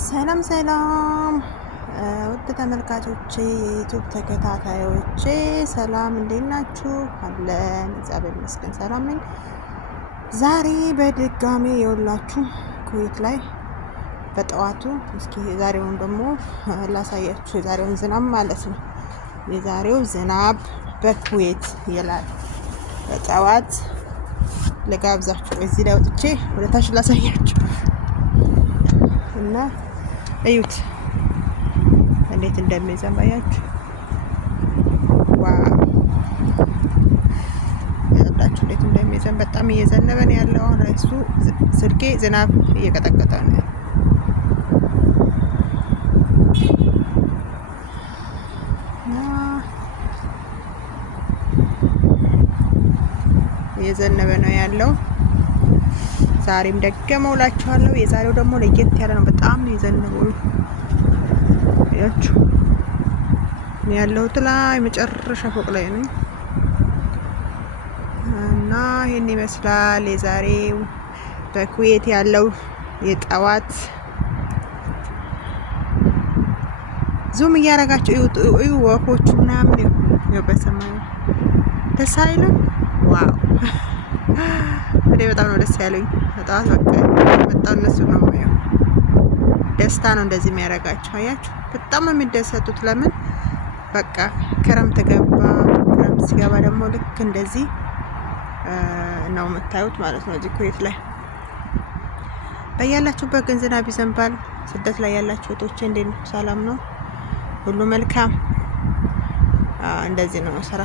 ሰላም ሰላም ውድ ተመልካቾቼ የዩቲዩብ ተከታታዮቼ ሰላም እንዴት ናችሁ? አለን እግዚአብሔር ይመስገን ሰላም ነኝ። ዛሬ በድጋሚ የውላችሁ ኩዌት ላይ በጠዋቱ እስኪ የዛሬውን ደግሞ ላሳያችሁ። የዛሬውን ዝናብ ማለት ነው። የዛሬው ዝናብ በኩዌት ይላል። በጠዋት ለጋብዛችሁ እዚህ ላይ ወጥቼ ወደ ታች ላሳያችሁ እና እዩት እንዴት እንደሚዘንብ አያችሁ። ዋው ያላችሁ እንዴት እንደሚዘንብ በጣም እየዘነበ ነው ያለው። አሁን እሱ ስልኬ ዝናብ እየቀጠቀጠ ነው። እየዘነበ ነው ያለው። ዛሬም ደገመው እላችኋለሁ። የዛሬው ደግሞ ለየት ያለ ነው። በጣም ነው የዘነበው። ያችሁ እኔ ያለሁት ላይ መጨረሻ ፎቅ ላይ ነኝ እና ይሄን ይመስላል የዛሬው በኩዌት ያለው የጠዋት። ዙም እያደረጋችሁ እዩ ወፎቹ ምናምን ነው በሰማዩ ደስ አይልም? ዋው እኔ በጣም ነው ደስ ያለኝ። በጣም በቃ በጣም እነሱ ነው የማየው። ደስታ ነው እንደዚህ የሚያደርጋቸው አያችሁ። በጣም ነው የሚደሰቱት። ለምን በቃ ክረምት ገባ። ክረምት ሲገባ ደግሞ ልክ እንደዚህ ነው የምታዩት ማለት ነው። እዚህ ኩዌት ላይ በያላችሁበት ግን ዝናብ ይዘንባል። ስደት ላይ ያላችሁ እህቶቼ እንዴት ነው? ሰላም ነው? ሁሉ መልካም? እንደዚህ ነው ስራ።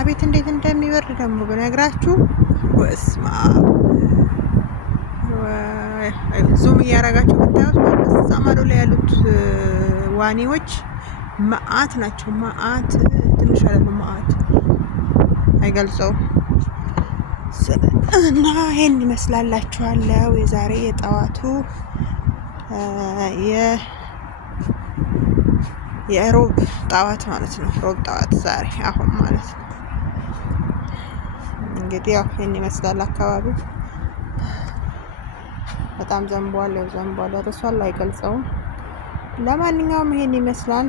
አቤት እንዴት እንደሚበርድ ደግሞ በነግራችሁ። ወስማ ዙም እያደረጋችሁ ብታዩት እዛ ማዶ ላይ ያሉት ዋኔዎች መዓት ናቸው። መዓት ትንሽ አይደለም፣ መዓት አይገልጸውም። እና ይሄን ይመስላላችኋለሁ የዛሬ የጠዋቱ የሮብ ጠዋት ማለት ነው። ሮብ ጠዋት ዛሬ አሁን ማለት ነው። እንግዲህ ያው ይሄን ይመስላል አካባቢው። በጣም ዘንቧል። እርሷን አይገልጸውም። ለማንኛውም ይሄን ይመስላል።